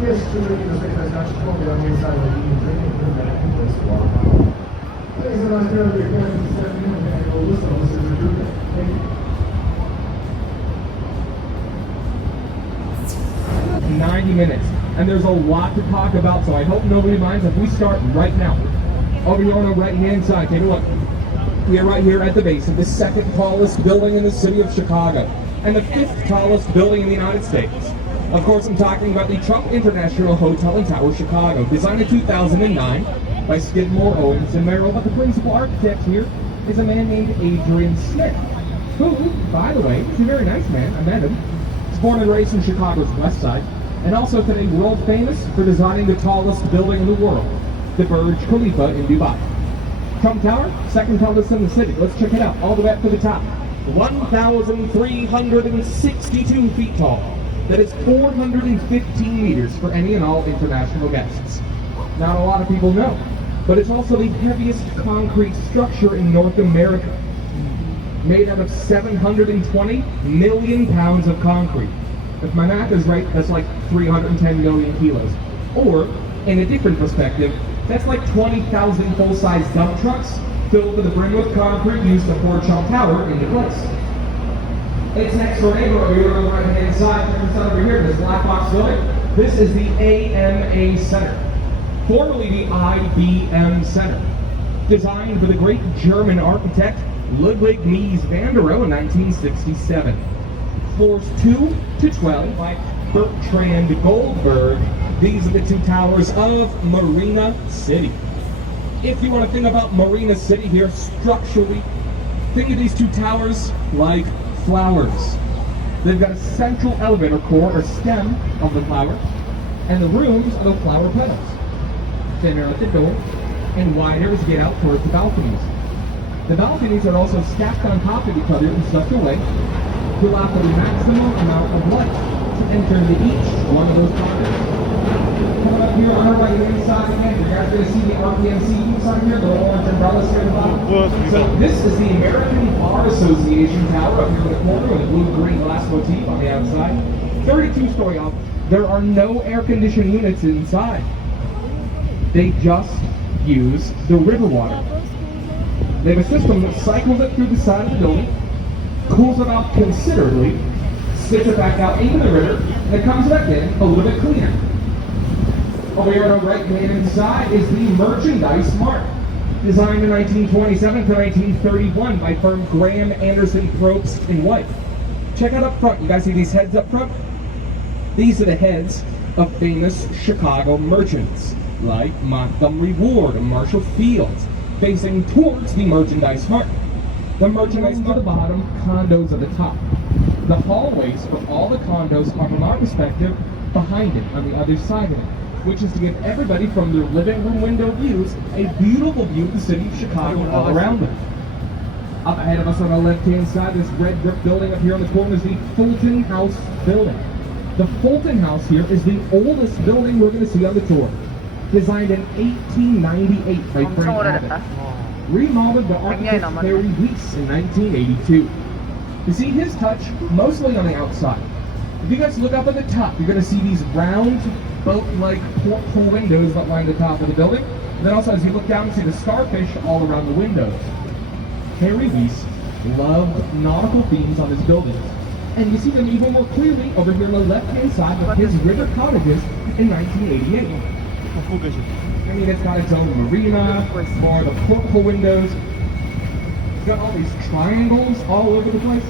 Jeszcze nie dosyć znaczy powiem, nie cały to jest zaraz prawie 90 minutes, and there's a lot to talk about, so I hope nobody minds if we start right now. Over here on the right-hand side, take a look. We are right here at the base of the second tallest building in the city of Chicago, and the fifth tallest building in the United States. Of course, I'm talking about the Trump International Hotel and Tower, Chicago, designed in 2009 by Skidmore, Owens & Merrill, but the principal architect here is a man named Adrian Smith, who, by the way, is a very nice man. I met him. He's born and raised in Chicago's West Side, and also today world famous for designing the tallest building in the world, the Burj Khalifa in Dubai. Trump Tower, second tallest in the city. Let's check it out, all the way up to the top. 1,362 feet tall. That is 415 meters for any and all international guests. Not a lot of people know, but it's also the heaviest concrete structure in North America. Made out of 720 million pounds of concrete. If my math is right, that's like 310 million kilos. Or, in a different perspective, that's like 20,000 full-size dump trucks filled to the brim with concrete used to pour Trump Tower into place. Its next door neighbor over here on the right-hand side, over here, this black box building, this is the AMA Center, formerly the IBM Center, designed by the great German architect Ludwig Mies van der Rohe in 1967. Floors 2 to 12 by Bertrand Goldberg. These are the two towers of Marina City. If you want to think about Marina City here structurally, think of these two towers like flowers. They've got a central elevator core or stem of the flower, and the rooms are the flower petals. Thinner at the door, and wider as you get out towards the balconies. The balconies are also stacked on top of each other in such a way to allow for the maximum amount of light to enter into each one of those condos. Coming up here on our right-hand side again, you're guys going to see the RPMC sign here, the little orange umbrellas here at the bottom. So this is the American Bar Association Tower up here in the corner with a blue-green glass motif on the outside. 32-story up. There are no air-conditioned units inside. They just use the river water. They have a system that cycles it through the side of the building, cools it off considerably, spits it back out into the river, and it comes back in a little bit cleaner. Over here on the right-hand side is the Merchandise Mart, designed in 1927 to 1931 by firm Graham, Anderson, Probst, and White. Check out up front. You guys see these heads up front? These are the heads of famous Chicago merchants, like Montgomery Ward and Marshall Fields, facing towards the Merchandise Mart. The Merchandise Mart at the bottom, condos at the top. The hallways for all the condos are, from our perspective, behind it, on the other side of it, which is to give everybody from their living room window views a beautiful view of the city of Chicago all around them. Up ahead of us on the left-hand side, this red brick building up here on the corner is the Fulton House building. The Fulton House here is the oldest building we're going to see on the tour. Designed in 1898 by Frank Abbott. Remodeled by architect Harry Weiss in 1982. You see his touch mostly on the outside. If you guys look up at the top, you're going to see these round, boat-like porthole windows that line the top of the building. And then also, as you look down, you see the starfish all around the windows. Harry Weiss loved nautical themes on his buildings. And you see them even more clearly over here on the left-hand side with his river cottages in 1988. I mean, it's got its own marina, more of the porthole windows. It's got all these triangles all over the place.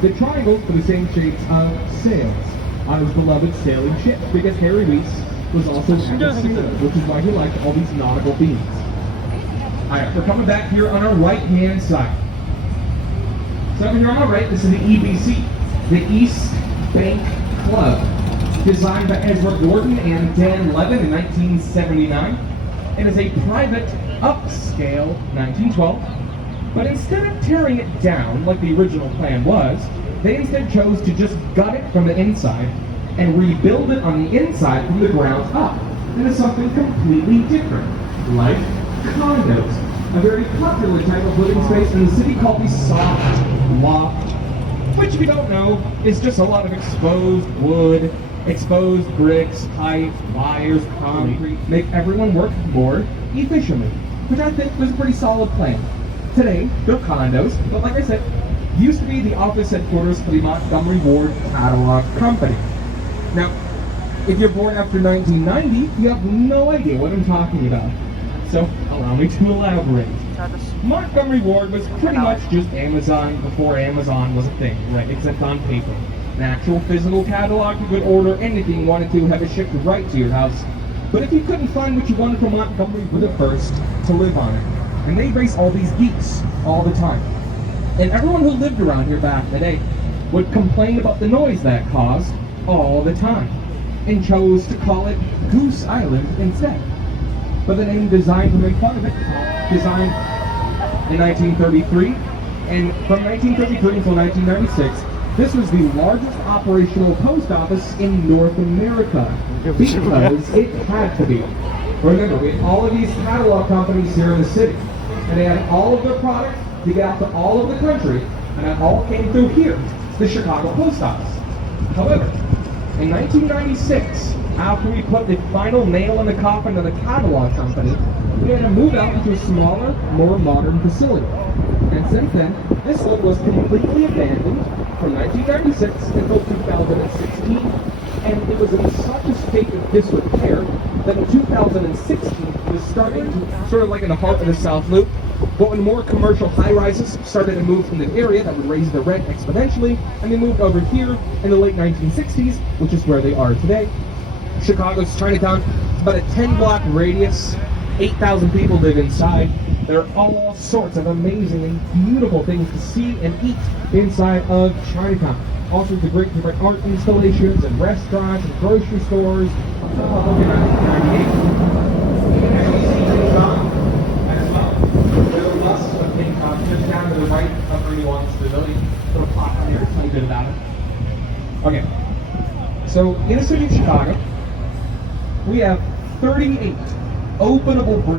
The triangles are the same shapes of sails on his beloved sailing ship, because Harry Weiss was also a sailor, which is why he liked all these nautical themes. Alright, we're coming back here on our right-hand side. So over here on our right, this is the EBC, the East Bank Club, designed by Ezra Gordon and Dan Levin in 1979. It is a private, upscale 1912. But instead of tearing it down like the original plan was, they instead chose to just gut it from the inside and rebuild it on the inside from the ground up into something completely different, like condos, a very popular type of living space in the city called the soft loft, which if you don't know, is just a lot of exposed wood, Exposed bricks, pipe, wires, concrete, make everyone work more efficiently, which I think was a pretty solid plan. Today, they're condos, but like I said, used to be the office headquarters for the Montgomery Ward Catalog Company. Now, if you're born after 1990, you have no idea what I'm talking about. So, allow me to elaborate. Montgomery Ward was pretty much just Amazon before Amazon was a thing, right? Except on paper. An actual physical catalog you could order anything you wanted to have it shipped right to your house. But if you couldn't find what you wanted from Montgomery, you were the first to live on it. And they race all these geeks all the time. And everyone who lived around here back in the day would complain about the noise that caused all the time, and chose to call it Goose Island instead. But the name designed to make fun of it, designed in 1933, and from 1933 until 1996, this was the largest operational post office in North America, because it had to be. Remember, we had all of these catalog companies here in the city, and they had all of their products to get out to all of the country, and it all came through here, the Chicago Post Office. However, in 1996, after we put the final nail in the coffin of the catalog company, we had to move out into a smaller, more modern facility. And since then, this one was completely abandoned from 1996 until 2016, and it was in such a state of disrepair that in 2016 it was starting to, sort of like in the heart of the South Loop, but when more commercial high-rises started to move from the area, that would raise the rent exponentially, and they moved over here in the late 1960s, which is where they are today. Chicago's Chinatown, it's about a 10-block radius, 8,000 people live inside. There are all sorts of amazing and beautiful things to see and eat inside of Chinatown. All sorts of great different art installations and restaurants and grocery stores. Even actually see things on as well. There's a bus of things just down to the right of where you want the building. Little plot on there, tell you a bit about it. Okay, so in the city of Chicago, we have 38 openable bridges.